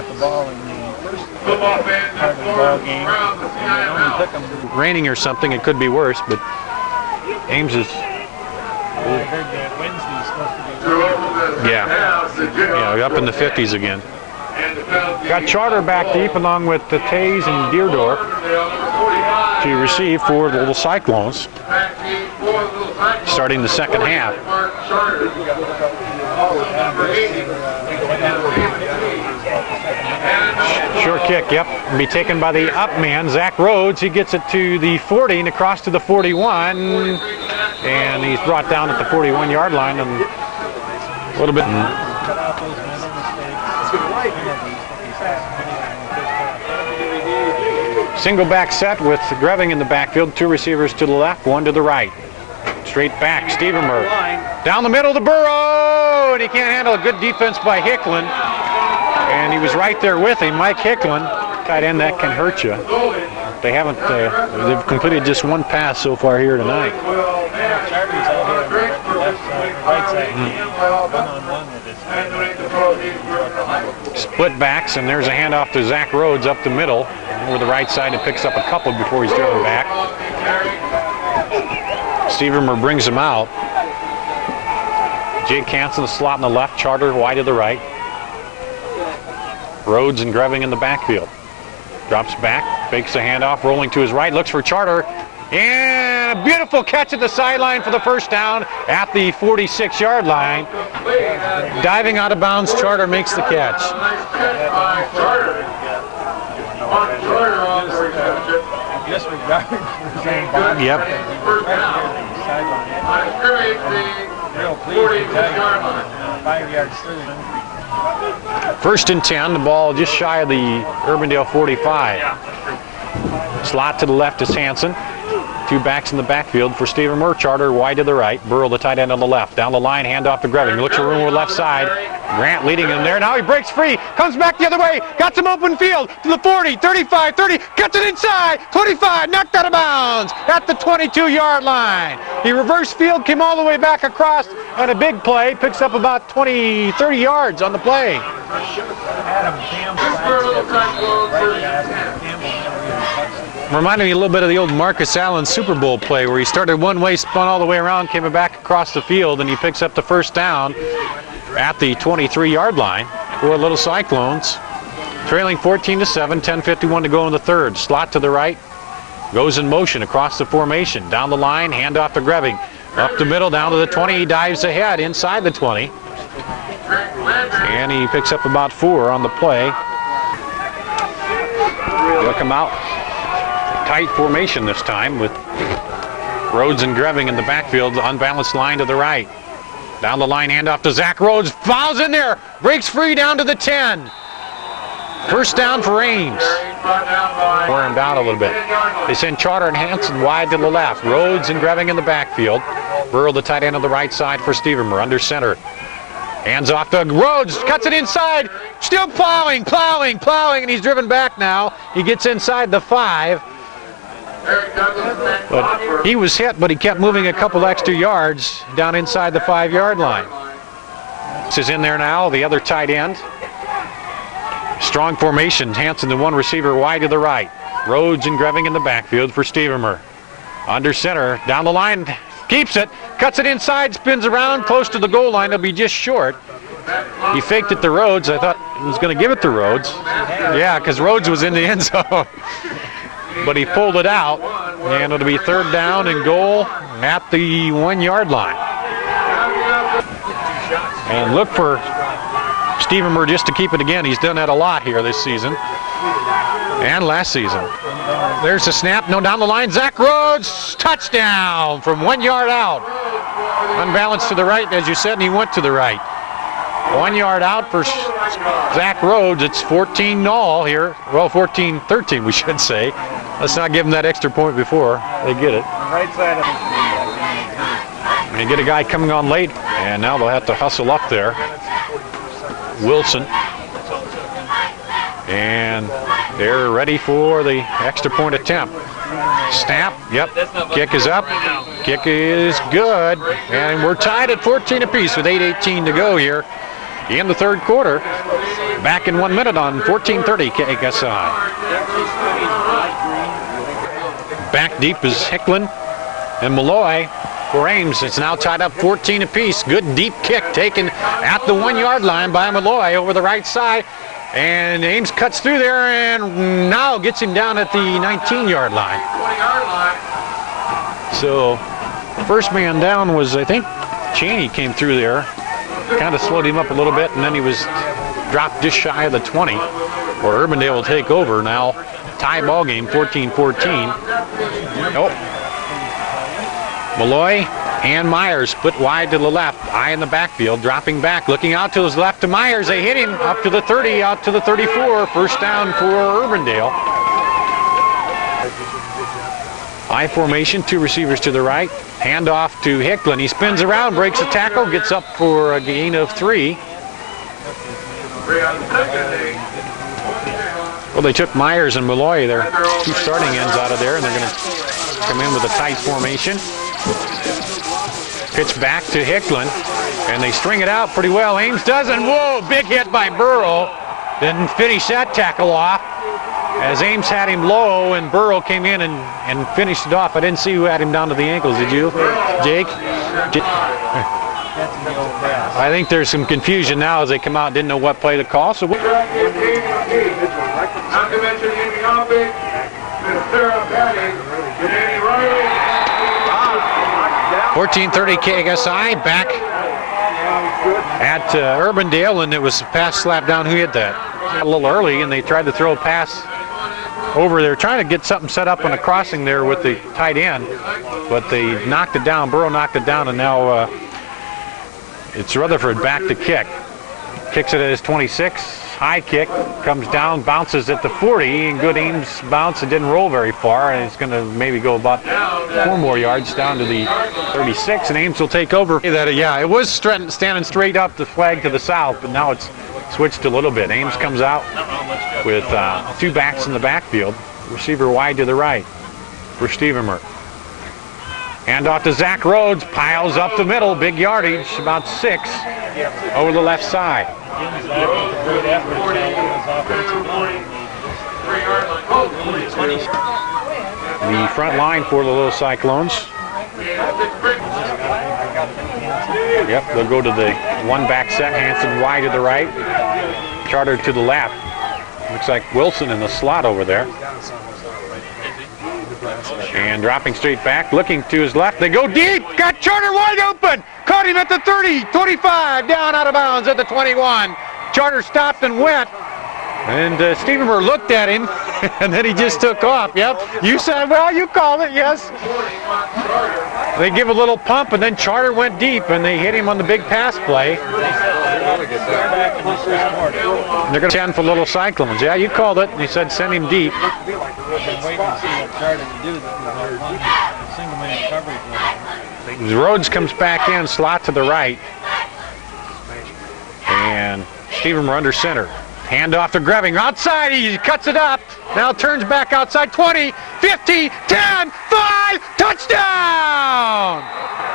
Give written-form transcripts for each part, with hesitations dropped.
got the ball in the first part of the ball game, and it only took them. Raining or something, it could be worse, but Ames is. I heard that Wednesday's supposed to be. Yeah, up in the 50s again. Got Charter back deep along with the Tays and Deerdorf to receive for the Little Cyclones, starting the second half. Short kick, yep, be taken by the up man, Zach Rhodes. He gets it to the 40 and across to the 41, and he's brought down at the 41-yard line and a little bit. Single back set with Greving in the backfield, two receivers to the left, one to the right. Straight back, Stevenmer. Down the middle to Burrow, and he can't handle a good defense by Hicklin. And he was right there with him, Mike Hicklin. Tight end, that can hurt you. They haven't, they've completed just one pass so far here tonight. Split backs, and there's a handoff to Zach Rhodes up the middle. Over the right side and picks up a couple before he's driven back. Stevenmer brings him out. Jake Hansen, the slot in the left, Charter wide to the right. Rhodes and Greving in the backfield. Drops back, fakes a handoff, rolling to his right, looks for Charter. And a beautiful catch at the sideline for the first down at the 46-yard line. Diving out of bounds, Charter makes the catch. Yep. First and 10, the ball just shy of the Urbandale 45. Slot to the left is Hansen. Two backs in the backfield for Stephen Moore. Charter wide to the right. Burrow, the tight end, on the left. Down the line, handoff to Greving. Looks for room on the left side. Grant leading him there. Now he breaks free. Comes back the other way. Got some open field to the 40, 35, 30. Cuts it inside. 25. Knocked out of bounds at the 22-yard line. He reversed field, came all the way back across on a big play. Picks up about 20, 30 yards on the play. Reminded me a little bit of the old Marcus Allen Super Bowl play where he started one way, spun all the way around, came back across the field, and he picks up the first down at the 23-yard line for Little Cyclones. Trailing 14-7, 10:51 to go in the third. Slot to the right, goes in motion across the formation. Down the line, handoff to Greving. Up the middle, down to the 20, he dives ahead inside the 20. And he picks up about 4 on the play. They'll come out. Tight formation this time with Rhodes and Greving in the backfield, unbalanced line to the right. Down the line, handoff to Zach Rhodes, fouls in there, breaks free down to the 10. First down for Ames. Wore him down a little bit. They send Charter and Hansen wide to the left. Rhodes and Greving in the backfield. Burrow, the tight end on the right side for Stevenmer, under center. Hands off to Rhodes, cuts it inside, still plowing, and he's driven back now. He gets inside the 5. But he was hit, but he kept moving a couple extra yards down inside the 5-yard line. This is in there now, the other tight end. Strong formation, Hansen, the one receiver wide to the right. Rhodes and Greving in the backfield for Stevenmer. Under center, down the line, keeps it, cuts it inside, spins around, close to the goal line, it'll be just short. He faked it to Rhodes. I thought he was going to give it to Rhodes. Yeah, because Rhodes was in the end zone. But he pulled it out, and it'll be third down and goal at the 1-yard line. And look for Stevenmer just to keep it again. He's done that a lot here this season and last season. There's a snap, no, down the line, Zach Rhodes, touchdown from 1 yard out. Unbalanced to the right, as you said, and he went to the right. 1 yard out for Zach Rhodes. It's 14-0 here. Well, 14-13, we should say. Let's not give them that extra point before they get it. Right side of And you get a guy coming on late, and now they'll have to hustle up there. Wilson. And they're ready for the extra point attempt. Snap, yep, kick is up, kick is good, and we're tied at 14 apiece with 8:18 to go here in the third quarter. Back in 1 minute on 14:30 KSI. Back deep is Hicklin and Malloy for Ames. It's now tied up 14 apiece. Good deep kick taken at the 1 yard line by Malloy over the right side. And Ames cuts through there and now gets him down at the 19 yard line. So first man down was, I think, Cheney came through there. Kind of slowed him up a little bit, and then he was dropped just shy of the 20. Where Urbandale will take over now. Tie ball game, 14-14. Oh. Malloy and Myers split wide to the left. Eye in the backfield, dropping back, looking out to his left to Myers. They hit him up to the 30, out to the 34. First down for Urbandale. I formation, 2 receivers to the right. Hand off to Hicklin. He spins around, breaks a tackle, gets up for a gain of 3. Well, they took Myers and Malloy, their 2 starting ends, out of there, and they're going to come in with a tight formation. Pitch back to Hicklin, and they string it out pretty well. Ames doesn't. Whoa, big hit by Burrow. Didn't finish that tackle off, as Ames had him low, and Burrow came in and finished it off. I didn't see who had him down to the ankles. Did you, Jake? I think there's some confusion now as they come out, didn't know what play to call. So 14:30 KSI back at Urbandale, and it was a pass slap down. Who hit that? A little early, and they tried to throw a pass over there, trying to get something set up on a crossing there with the tight end, but they knocked it down. Burrow knocked it down, and now it's Rutherford back to kick. Kicks it at his 26. High kick, comes down, bounces at the 40, and good Ames bounce. It didn't roll very far, and it's going to maybe go about 4 more yards down to the 36, and Ames will take over. Yeah, it was standing straight up the flag to the south, but now it's switched a little bit. Ames comes out with 2 backs in the backfield. Receiver wide to the right for Stevenmer. Hand off to Zach Rhodes, piles up the middle, big yardage, about 6 over the left side. The front line for the little Cyclones. Yep, they'll go to the 1 back set. Hanson wide to the right, Charter to the left. Looks like Wilson in the slot over there. And dropping straight back, looking to his left. They go deep. Got Charter wide open. Caught him at the 30, 25, down out of bounds at the 21. Charter stopped and went. And Stevenmer looked at him, and then he just took off. Yep. You said, well, you called it, yes. They give a little pump, and then Charter went deep, and they hit him on the big pass play. And they're going to 10 for Little Cyclones. Yeah, you called it. And he said send him deep. Rhodes comes back in, slot to the right. And Stevenmer under center. Hand off to Greving. Outside, he cuts it up. Now turns back outside. 20, 50, 10, 5, touchdown!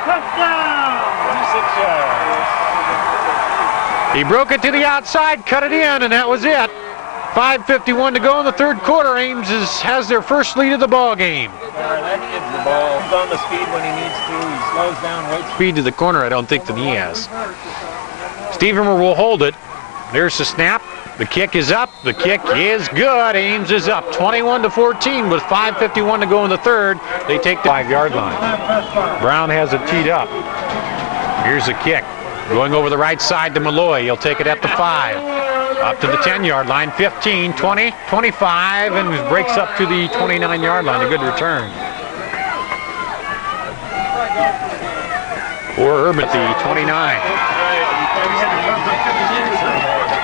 Touchdown! He broke it to the outside, cut it in, and that was it. 5:51 to go in the 3rd quarter. Ames has their first lead of the ball game. That kid's the ball. He's on the speed when he needs to. He slows down, waits. Speed to the corner, I don't think that he has. Stevenmer will hold it. There's the snap. The kick is up. The kick is good. Ames is up 21-14 with 5:51 to go in the 3rd. They take the 5-yard line. Brown has it teed up. Here's the kick. Going over the right side to Malloy. He'll take it at the 5. Up to the 10-yard line. 15, 20, 25, and breaks up to the 29-yard line. A good return. For Urban at the 29.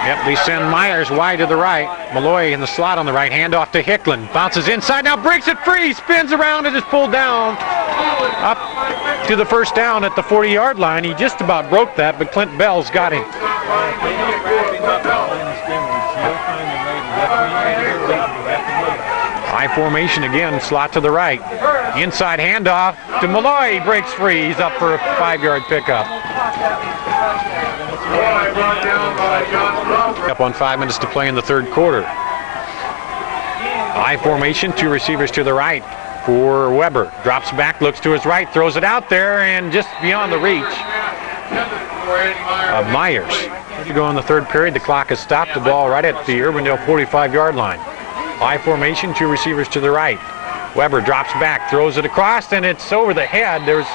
Yep, they send Myers wide to the right. Malloy in the slot on the right. Hand off to Hicklin. Bounces inside. Now breaks it free. Spins around and is pulled down. Up to the first down at the 40-yard line. He just about broke that, but Clint Bell's got him. High formation again. Slot to the right. Inside handoff to Malloy. He breaks free. He's up for a 5-yard pickup. up on 5 minutes to play in the third quarter. I formation, 2 receivers to the right for Weber. Drops back, looks to his right, throws it out there, and just beyond the reach of Myers. To go in the third period, the clock has stopped. The ball right at the Urbandale 45-yard line. I formation, 2 receivers to the right. Weber drops back, throws it across, and it's over the head. There's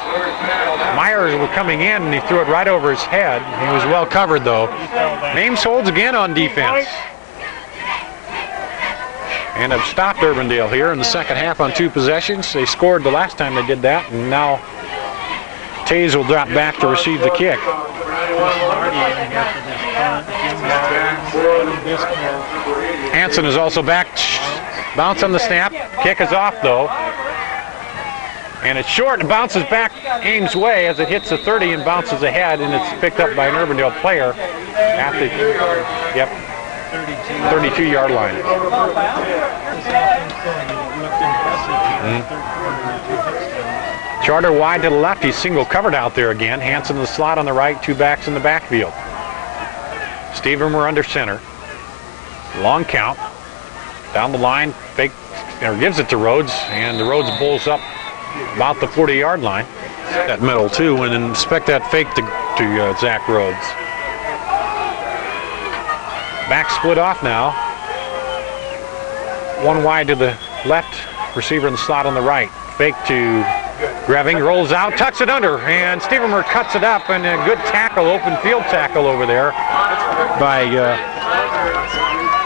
Myers were coming in, and he threw it right over his head. He was well covered, though. Ames holds again on defense. And have stopped Urbandale here in the second half on 2 possessions. They scored the last time they did that, and now Tays will drop back to receive the kick. Hansen is also back. Bounce on the snap. Kick is off, though. And it's short and bounces back Ames' way as it hits the 30 and bounces ahead, and it's picked up by an Urbandale player at the 32-yard line. Charter wide to the left. He's single covered out there again. Hansen in the slot on the right, 2 backs in the backfield. Stevenmer under center. Long count. Down the line, fake, or gives it to Rhodes, and the Rhodes pulls up about the 40-yard line. That middle too, and then inspect that fake to Zach Rhodes. Back split off now. 1 wide to the left, receiver in the slot on the right. Fake to Greving, rolls out, tucks it under, and Stevenmer cuts it up, and a good tackle, open field tackle over there by,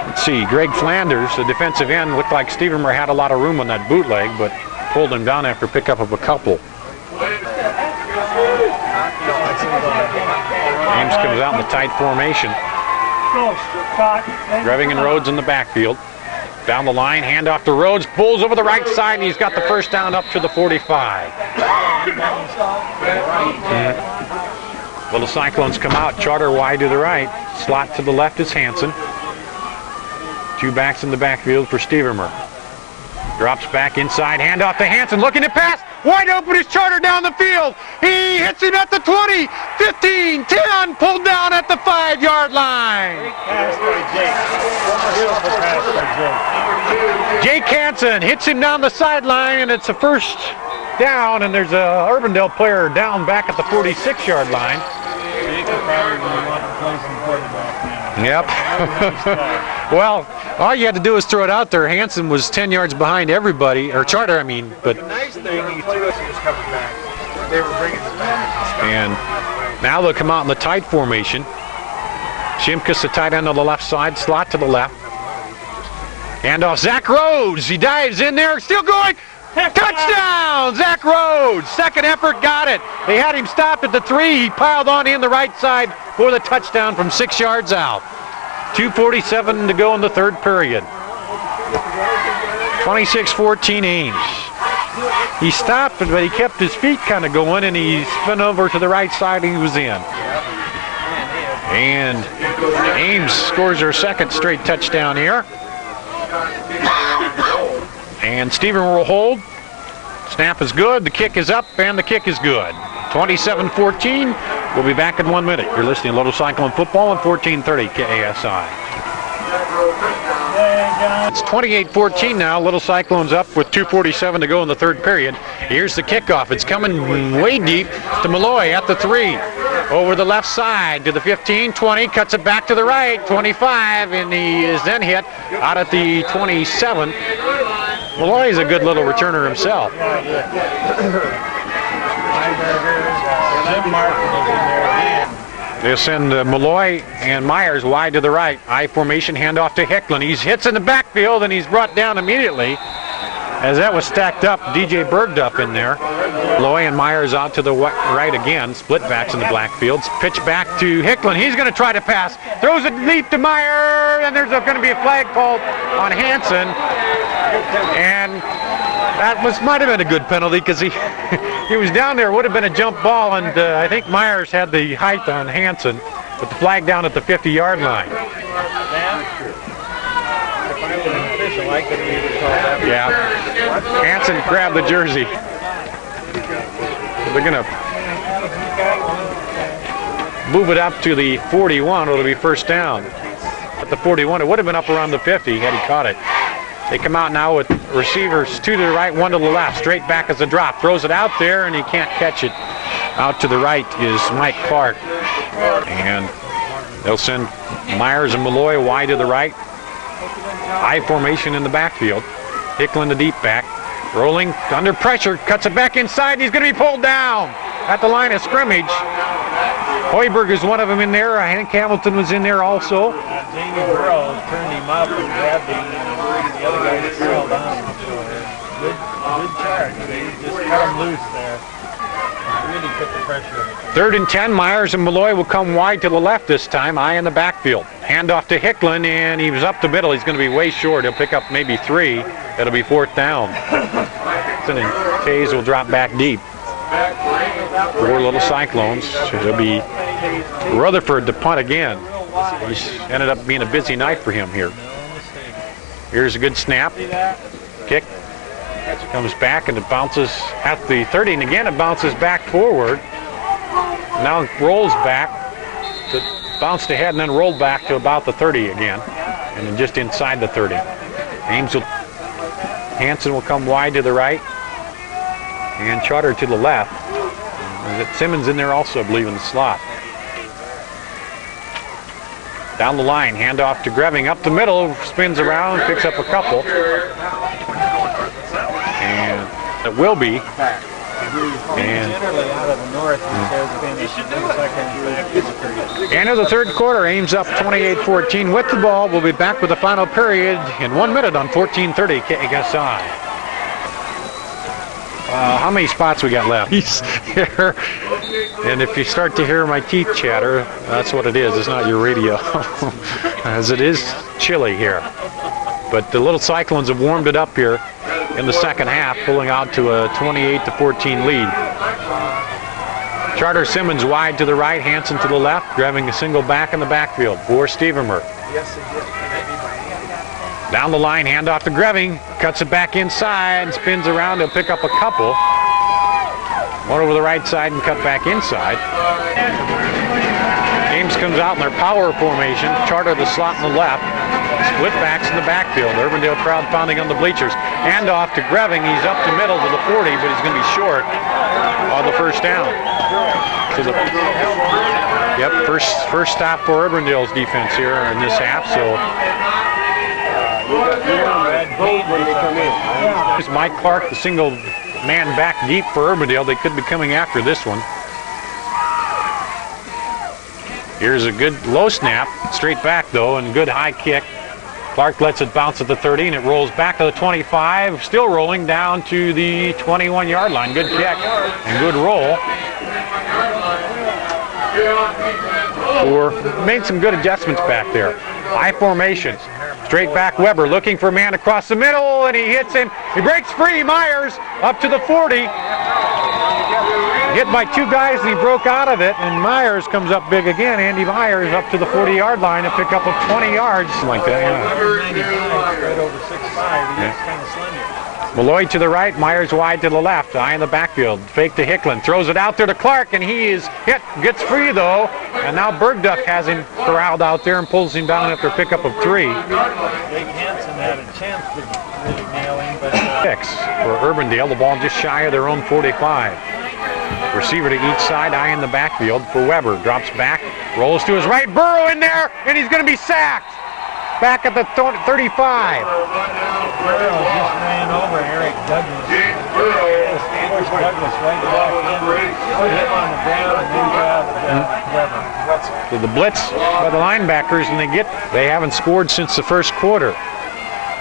let's see, Greg Flanders, the defensive end. Looked like Stevenmer had a lot of room on that bootleg, but pulled him down after pickup of a couple. Ames comes out in the tight formation. Greving and Rhodes in the backfield. Down the line, hand off to Rhodes, pulls over the right side, and he's got the first down up to the 45. Little Cyclones come out, Charter wide to the right. Slot to the left is Hansen. 2 backs in the backfield for Stevenmer. Drops back inside, hand off to Hansen, looking to pass. Wide open is Charter down the field. He hits him at the 20, 15, 10, pulled down at the 5-yard line. Jake Hansen hits him down the sideline, and it's a first down, and there's a Urbandale player down back at the 46-yard line. Yep. Well, all you had to do was throw it out there. Hansen was 10 yards behind everybody, or Charter, I mean. But the nice thing, he was coming back. They were bringing it back. And now they'll come out in the tight formation. Shimkus, the tight end on the left side, slot to the left. Handoff, Zach Rhodes. He dives in there, still going. Touchdown! Zach Rhodes. Second effort, got it. They had him stopped at the 3. He piled on in the right side for the touchdown from 6 yards out. 2:47 to go in the third period. 26-14 Ames. He stopped, but he kept his feet kind of going, and he spun over to the right side, and he was in. And Ames scores their second straight touchdown here. And Steven will hold. Snap is good, the kick is up, and the kick is good. 27-14. We'll be back in 1 minute. You're listening to Little Cyclone Football on 1430 KASI. It's 28-14 now. Little Cyclones up with 2:47 to go in the third period. Here's the kickoff. It's coming way deep to Malloy at the 3. Over the left side to the 15, 20, cuts it back to the right, 25, and he is then hit out at the 27. Malloy is a good little returner himself. They'll send Malloy and Myers wide to the right. I formation, handoff to Hicklin. He hits in the backfield, and he's brought down immediately as that was stacked up. DJ Bergduff in there. Malloy and Myers out to the right again. Split backs in the backfield. Pitch back to Hicklin. He's going to try to pass. Throws it deep to Myers, and there's going to be a flag called on Hansen. And that might have been a good penalty because he was down there. It would have been a jump ball, and I think Myers had the height on Hansen, but the flag down at the 50-yard line. Yeah, Hansen grabbed the jersey. So they're going to move it up to the 41. It'll be first down. at the 41. It would have been up around the 50 had he caught it. They come out now with receivers 2 to the right, 1 to the left. Straight back as a drop. Throws it out there, and he can't catch it. Out to the right is Mike Clark. And they'll send Myers and Malloy wide to the right. High formation in the backfield. Hicklin the deep back. Rolling under pressure. Cuts it back inside. He's going to be pulled down at the line of scrimmage. Hoiberg is one of them in there. Hank Hamilton was in there also. Jamie Burrow turned him up and grabbed him, and the other guy just fell down. So good charge. They just cut him loose there. Really put the pressure on. 3rd and 10. Myers and Malloy will come wide to the left this time. Eye in the backfield. Handoff to Hicklin, and he was up the middle. He's going to be way short. He'll pick up maybe 3. That'll be 4th down. And then Tays will drop back deep. 4 little Cyclones. So it'll be Rutherford to punt again. He's ended up being a busy night for him here. Here's a good snap. Kick. Comes back and it bounces at the 30, and again it bounces back forward. Now it rolls back. It bounced ahead and then rolled back to about the 30 again, and then just inside the 30. Ames will, Hansen will come wide to the right, and Charter to the left. Simmons in there also, I believe, in the slot. Down the line, handoff to Greving, up the middle, spins around, picks up a couple. And it will be. And end of the 3rd quarter, Ames up 28-14 with the ball. We'll be back with the final period in 1 minute on 14:30 KSI. How many spots we got left? Here. And if you start to hear my teeth chatter, that's what it is. It's not your radio, as it is chilly here. But the little Cyclones have warmed it up here in the second half, pulling out to a 28-14 lead. Charter Simmons wide to the right, Hansen to the left, grabbing a single back in the backfield for Stevermer. Down the line, handoff to Greving, cuts it back inside, spins around, he'll pick up a couple. One over the right side and cut back inside. Ames comes out in their power formation, Charter the slot in the left, split backs in the backfield. Urbandale crowd pounding on the bleachers. Handoff to Greving, he's up the middle to the 40, but he's going to be short on the first down. So first stop for Urbandale's defense here in this half. So here's Mike Clark, the single man back deep for Urbandale. They could be coming after this one. Here's a good low snap, straight back though, and good high kick. Clark lets it bounce at the 30, and it rolls back to the 25, still rolling down to the 21-yard line. Good kick and good roll. Made some good adjustments back there. High formations. Straight back Weber looking for a man across the middle, and he hits him. He breaks free. Myers up to the 40. Hit by 2 guys, and he broke out of it, and Myers comes up big again. Andy Myers up to the 40-yard line to pick up of 20 yards. Like that, Right over 6'5", he's kind of slender. Malloy to the right, Myers wide to the left. Eye in the backfield. Fake to Hicklin. Throws it out there to Clark, and he is hit. Gets free, though. And now Bergduck has him corralled out there and pulls him down after a pickup of 3. Jake Hansen had a chance to really nail him, but... 6 for Urbandale. The ball just shy of their own 45. Receiver to each side, eye in the backfield for Weber. Drops back, rolls to his right. Burrow in there, and he's going to be sacked. Back at the 35. Burrow just ran over Eric Douglas. Pushed Douglas right back in. Put him on the ground and then grabbed Weber. So the blitz by the linebackers, and they haven't scored since the first quarter.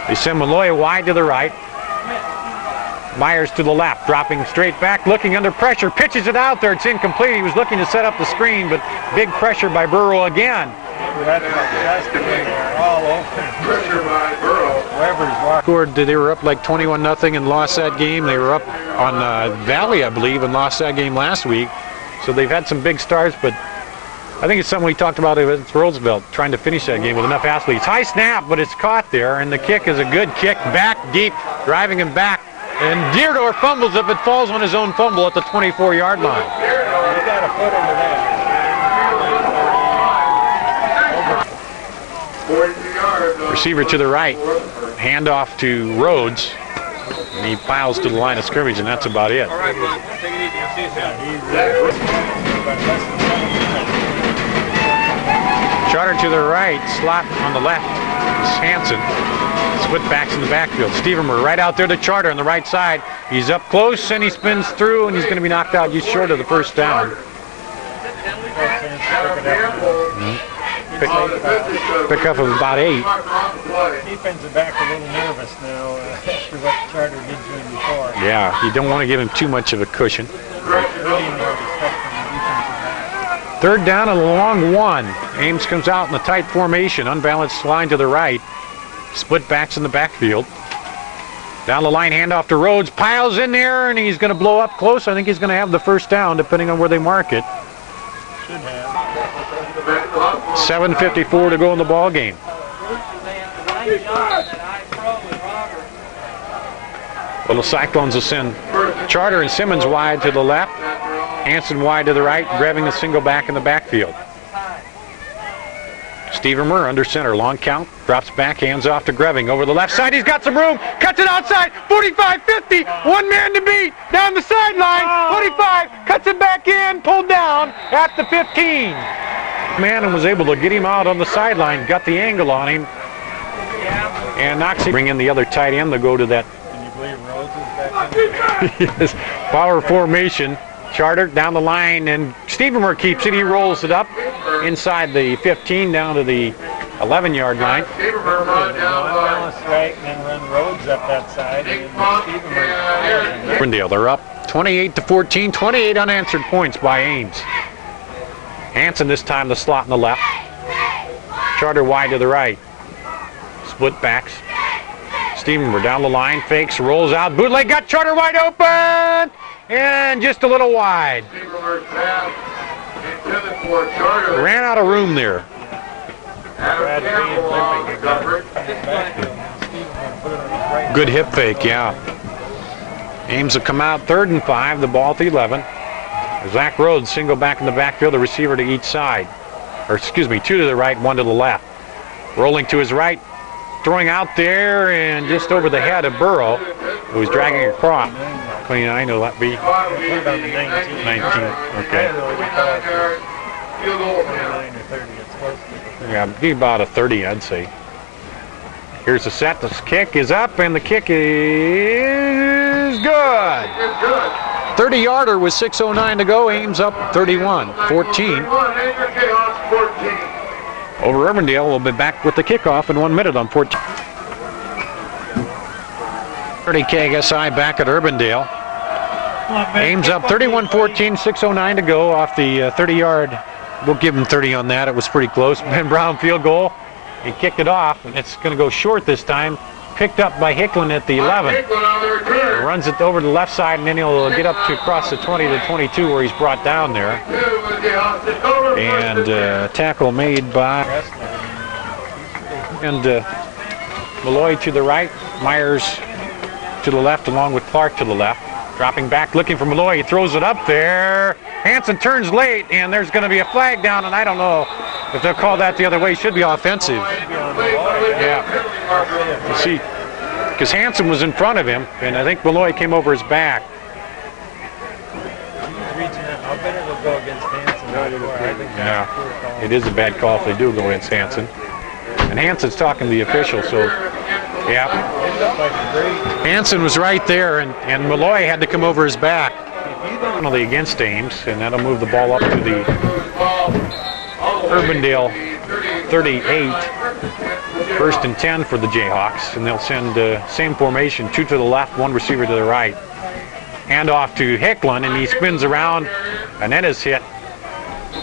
They send Malloy wide to the right. Myers to the left, dropping straight back, looking under pressure, pitches it out there. It's incomplete. He was looking to set up the screen, but big pressure by Burrow again. Scored. They were up like 21-0 and lost that game. They were up on Valley, I believe, and lost that game last week. So they've had some big starts, but I think it's something we talked about at Roosevelt, trying to finish that game with enough athletes. High snap, but it's caught there, and the kick is a good kick back deep, driving him back. And Deardor fumbles if it falls on his own fumble at the 24-yard line. He's got a foot into that. 42 yards. Receiver to the right. Handoff to Rhodes. And he piles to the line of scrimmage, and that's about it. All right, bud. Take it easy. I'll see you soon. Charter to the right, slot on the left is Hanson. Split backs in the backfield. Stevermer right out there to Charter on the right side. He's up close and he spins through, and he's going to be knocked out just short of the first down. Pick up of about 8. Defensive back a little nervous now after what Charter did to him before. Yeah, you don't want to give him too much of a cushion. Third down and a long one. Ames comes out in a tight formation, unbalanced line to the right. Split backs in the backfield. Down the line, handoff to Rhodes. Piles in there, and he's going to blow up close. I think he's going to have the first down, depending on where they mark it. Should have. 7:54 to go in the ball game. Well, the Cyclones will send Charter and Simmons wide to the left. Hanson wide to the right, grabbing a single back in the backfield. Stevermer under center, long count, drops back, hands off to Greving. Over the left side, he's got some room, cuts it outside, 45-50, one man to beat, down the sideline, 45, cuts it back in, pulled down at the 15. Man and was able to get him out on the sideline, got the angle on him, and knocks him. Bring in the other tight end to go to that. Can you believe Rhodes is back in? Yes, power formation. Charter down the line, and Stevermer keeps it. He rolls it up inside the 15 down to the 11-yard line. Balance right and then run Rhodes up that side. And then Urbandale, they're up 28-14, 28 unanswered points by Ames. Hanson this time the slot in the left. Charter wide to the right. Split backs. Stevermer down the line, fakes, rolls out. Bootleg got Charter wide open! And just a little wide. Ran out of room there. Good hip fake, yeah. Ames will come out 3rd and 5, the ball at the 11. Zach Rhodes single back in the backfield, a receiver to each side. Or excuse me, 2 to the right, 1 to the left. Rolling to his right, throwing out there and just over the head of Burrow, who was dragging across. 29, will that be? 19, okay. Yeah, be about a 30, I'd say. Here's the set, the kick is up, and the kick is good. 30-yarder with 6:09 to go, Ames up 31-14. Over Urbandale, we'll be back with the kickoff in 1 minute on 14. 30 KSI back at Urbandale. Ames up 31-14, 6:09 to go off the 30-yard. We'll give him 30 on that. It was pretty close. Ben Brown field goal. He kicked it off, and it's going to go short this time. Picked up by Hicklin at the 11. Runs it over to the left side, and then he'll get up to across the 20 to 22 where he's brought down there. And tackle made by Malloy to the right, Myers to the left along with Clark to the left. Dropping back, looking for Malloy. He throws it up there. Hanson turns late, and there's going to be a flag down, and I don't know if they'll call that the other way. Should be offensive. Yeah. You see, because Hanson was in front of him, and I think Malloy came over his back. I bet it will go against Hanson. Yeah, it is a bad call if they do go against Hanson. And Hanson's talking to the official, so yeah. Hanson was right there, and Malloy had to come over his back. Penalty against Ames, and that'll move the ball up to the Urbandale 38. 1st and 10 for the Jayhawks, and they'll send same formation, 2 to the left, 1 receiver to the right. Hand off to Hicklin, and he spins around, and then is hit,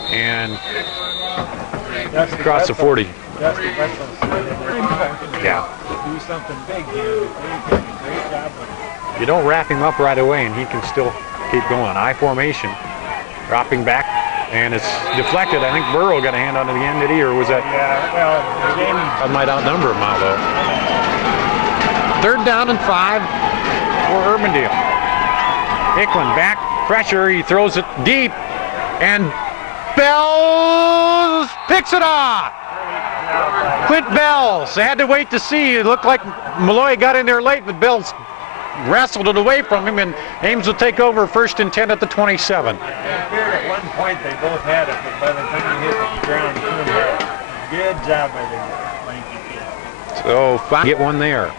and across the 40. Yeah. Do something big here. Great job. You don't wrap him up right away, and he can still keep going. I formation, dropping back, and it's deflected. I think Burrow got a hand onto the end, did he, or was that? Yeah, well, I might outnumber him out though. 3rd down and 5 for Urbandale. Hicklin back, pressure. He throws it deep, and Bells picks it off. Quint Bells. They had to wait to see. It looked like Malloy got in there late, but Bells wrestled it away from him, and Ames will take over 1st and 10 at the 27. I feared at one point they both had it, but by the time he hit the ground, Quinn had it. Good job by the lanky kid. So, get one there.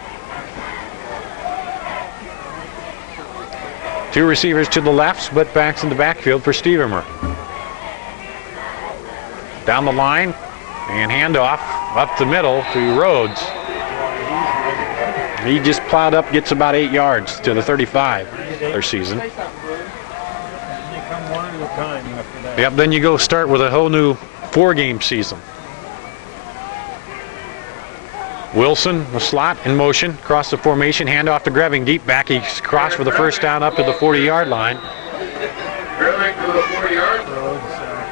2 receivers to the left, split backs in the backfield for Stevermer. Down the line, and handoff up the middle to Rhodes. He just plowed up, gets about 8 yards to the 35 their season. Yep, then you go start with a whole new 4-game season. Wilson, the slot in motion, across the formation, handoff to Greving, deep back. He's crossed for the first down up to the 40-yard line. Greving to the 40-yard. Rhodes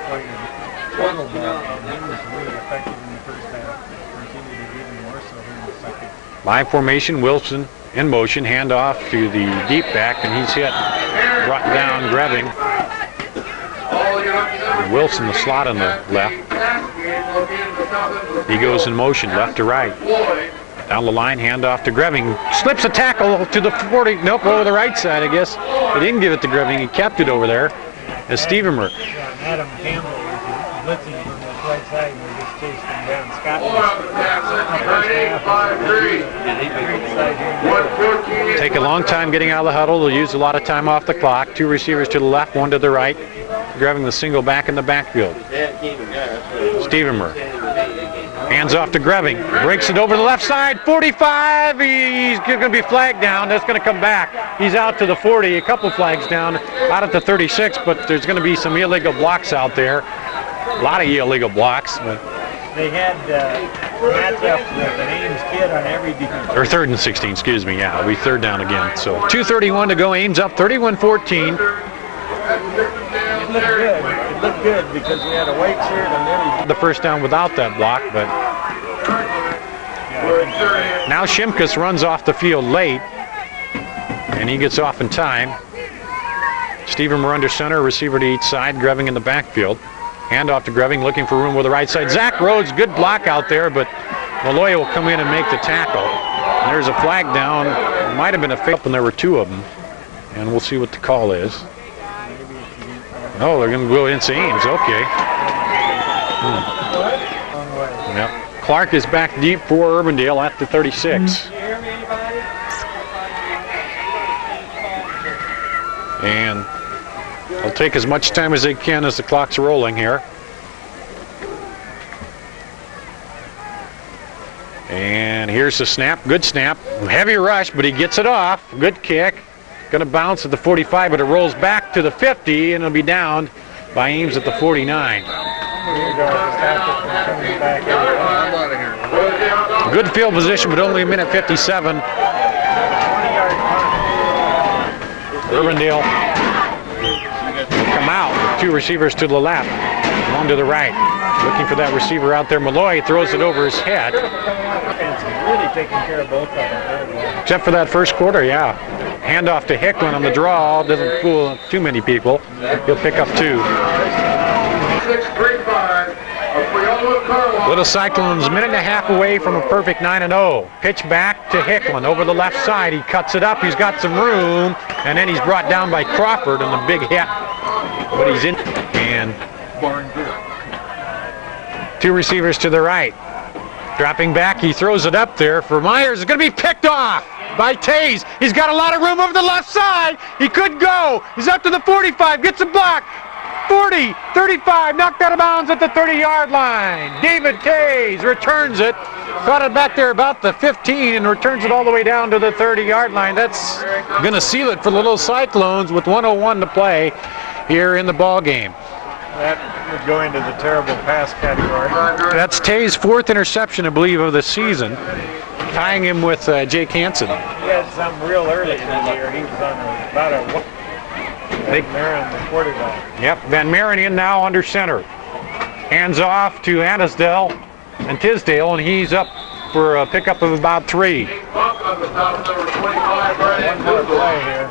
played a total ball, and he was really effective in the first half. Continued to get even more so in the second. Live formation, Wilson in motion, handoff to the deep back, and he's hit, brought down Greving. And Wilson, the slot on the left. He goes in motion, left to right. Down the line, handoff to Greving. Slips a tackle to the 40. Nope, over the right side, I guess. He didn't give it to Greving. He kept it over there as Stevermer. Yeah, Adam Campbell was blitzing from the right side and we just chased him down. Scott was Take a long time getting out of the huddle. They'll use a lot of time off the clock. 2 receivers to the left, 1 to the right. Greving the single back in the backfield. Stevermer. Hands off to Greving. Breaks it over the left side. 45. He's going to be flagged down. That's going to come back. He's out to the 40. A couple flags down. Out at the 36, but there's going to be some illegal blocks out there. A lot of illegal blocks. But they had matchup with an Ames kid on every defense. or 3rd and 16, excuse me. Yeah, it'll be 3rd down again. So 2:31 to go. Ames up 31-14. It looked good. It looked good because we had a white shirt on every. The first down without that block, but now Shimkus runs off the field late, and he gets off in time. Stevermer under center, receiver to each side, Greving in the backfield. Handoff to Greving, looking for room with the right side. Zach Rhodes, good block out there, but Malloy will come in and make the tackle. And there's a flag down. It might have been a fake, and there were 2 of them. And we'll see what the call is. Oh, they're going to go into Ames. Okay. Yep. Clark is back deep for Urbandale at the 36. And they'll take as much time as they can as the clock's rolling here. And here's the snap. Good snap. Heavy rush, but he gets it off. Good kick. Going to bounce at the 45, but it rolls back to the 50, and it'll be down by Ames at the 49. Good field position, but only a minute 57. Urbandale will come out with 2 receivers to the left, 1 to the right. Looking for that receiver out there. Malloy throws it over his head. Really taking care of both of them. Except for that first quarter, yeah. Handoff to Hicklin on the draw. Doesn't fool too many people. He'll pick up 2. Little Cyclones, minute and a half away from a perfect 9-0. Pitch back to Hicklin over the left side. He cuts it up. He's got some room. And then he's brought down by Crawford on the big hit. But he's in. And 2 receivers to the right. Dropping back, he throws it up there for Myers. It's going to be picked off by Taze. He's got a lot of room over the left side. He could go. He's up to the 45, gets a block. 40, 35, knocked out of bounds at the 30-yard line. David Taze returns it. Caught it back there about the 15 and returns it all the way down to the 30-yard line. That's going to seal it for the Little Cyclones with 1:01 to play here in the ball game. That would go into the terrible pass category. That's Tay's 4th interception, I believe, of the season, tying him with Jake Hansen. He had some real early in the year. He was on about a Van Maren, the quarterback. Yep, Van Maren in now under center. Hands off to Annisdale and Tisdale, and he's up for a pickup of about 3. One more play here.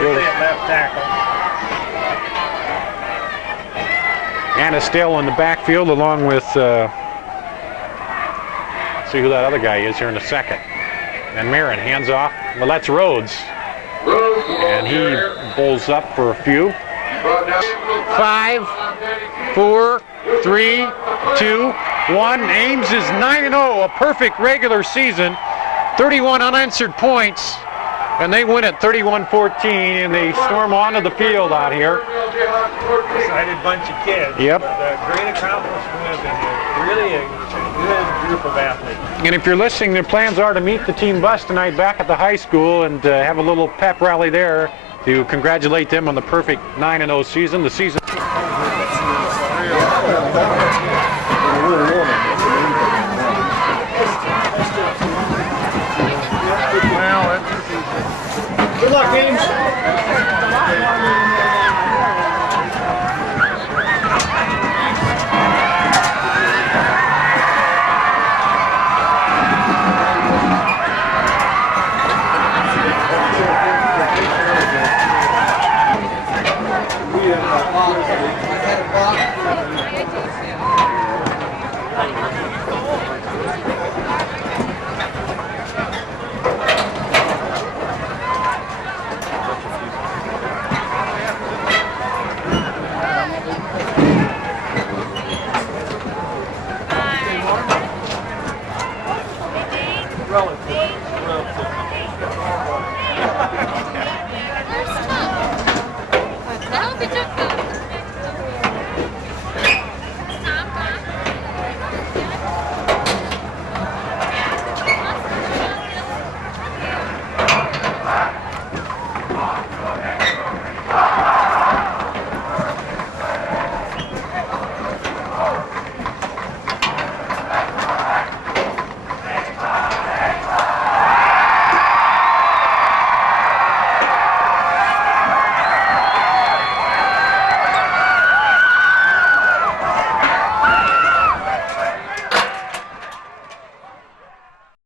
Really at left tackle. Annisdale in the backfield along with See who that other guy is here in a second. And Marin hands off. Well, that's Rhodes. And he bowls up for a few. 5, 4, 3, 2, 1. Ames is 9-0, a perfect regular season. 31 unanswered points. And they win at 31-14, and they storm onto the field out here. Excited bunch of kids. Yep. A great accomplishment and really a good group of athletes. And if you're listening, their plans are to meet the team bus tonight back at the high school and have a little pep rally there to congratulate them on the perfect 9-0 season. The season. Good luck, Ames. Relative.